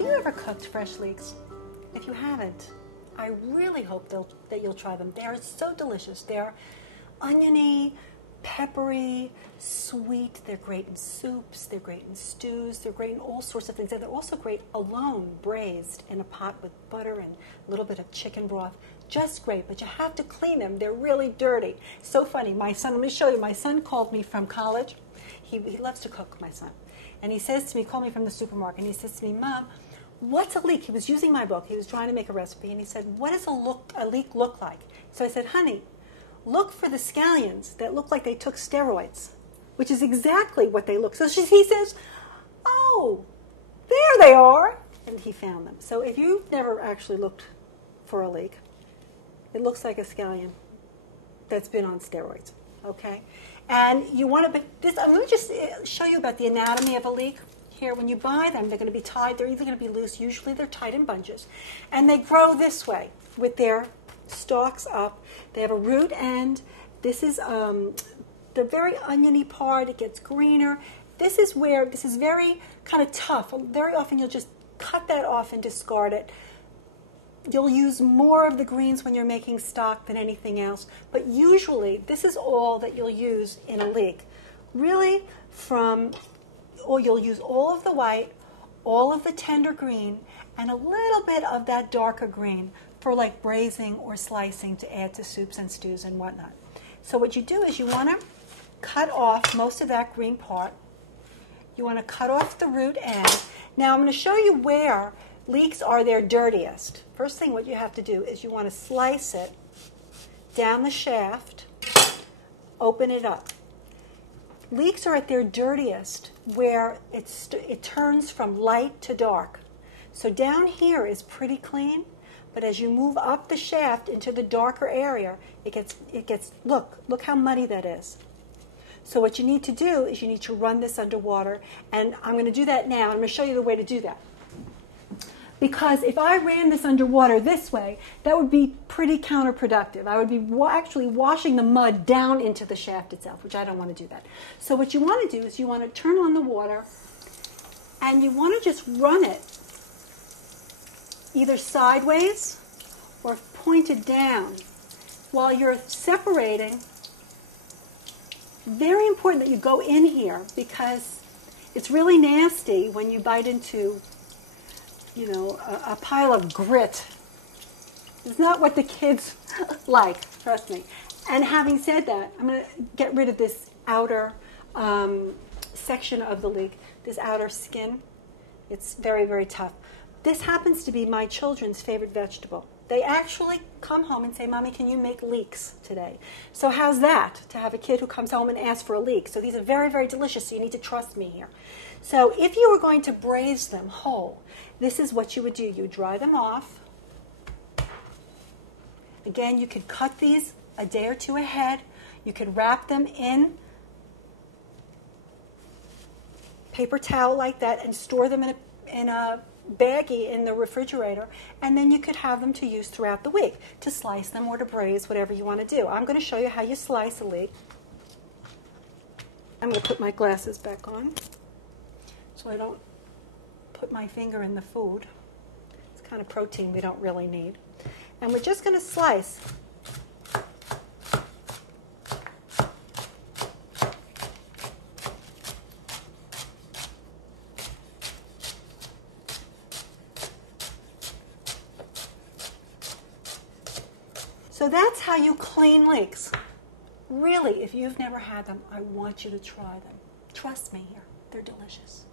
Have you ever cooked fresh leeks? If you haven't, I really hope that you'll try them. They are so delicious. They're oniony, peppery, sweet. They're great in soups. They're great in stews. They're great in all sorts of things. And they're also great alone, braised in a pot with butter and a little bit of chicken broth. Just great, but you have to clean them. They're really dirty. So funny. My son, let me show you. My son called me from college. He loves to cook, my son. And he says to me, called me from the supermarket, and he says to me, Mom, what's a leek? He was using my book. He was trying to make a recipe, and he said, what does a leek look like? So I said, honey, look for the scallions that look like they took steroids, which is exactly what they look. So he says, oh, there they are. And he found them. So if you've never actually looked for a leek, it looks like a scallion that's been on steroids, okay? And you want to, I'm going to just show you about the anatomy of a leek. Here, when you buy them, they're going to be tied. They're either going to be loose. Usually they're tied in bunches. And they grow this way with their stalks up. They have a root end. This is the very oniony part. It gets greener. This is very kind of tough. Very often you'll just cut that off and discard it. You'll use more of the greens when you're making stock than anything else. But usually, this is all that you'll use in a leek. Really, you'll use all of the white, all of the tender green, and a little bit of that darker green for like braising or slicing to add to soups and stews and whatnot. So what you do is you want to cut off most of that green part. You want to cut off the root end. Now I'm going to show you where leeks are their dirtiest. First thing what you have to do is you want to slice it down the shaft, open it up. Leeks are at their dirtiest where it turns from light to dark. So down here is pretty clean, but as you move up the shaft into the darker area, it gets look how muddy that is. So what you need to do is you need to run this underwater, and I'm going to do that now. I'm going to show you the way to do that. Because if I ran this underwater this way, that would be pretty counterproductive. I would be actually washing the mud down into the shaft itself, which I don't want to do that. So what you want to do is you want to turn on the water, and you want to just run it either sideways or pointed down while you're separating. Very important that you go in here because it's really nasty when you bite into a pile of grit. It's not what the kids like, trust me. And having said that, I'm going to get rid of this outer section of the leek, this outer skin. It's very, very tough. This happens to be my children's favorite vegetable. They actually come home and say, Mommy, can you make leeks today? So how's that, to have a kid who comes home and asks for a leek? So these are very, very delicious, so you need to trust me here. So if you were going to braise them whole, this is what you would do. You dry them off. Again, you could cut these a day or two ahead. You could wrap them in paper towel like that and store them in a baggie in the refrigerator, and then you could have them to use throughout the week to slice them or to braise, whatever you want to do. I'm going to show you how you slice a leek. I'm going to put my glasses back on so I don't put my finger in the food. It's kind of protein we don't really need. And we're just going to slice. So that's how you clean leeks. Really, if you've never had them, I want you to try them. Trust me here, they're delicious.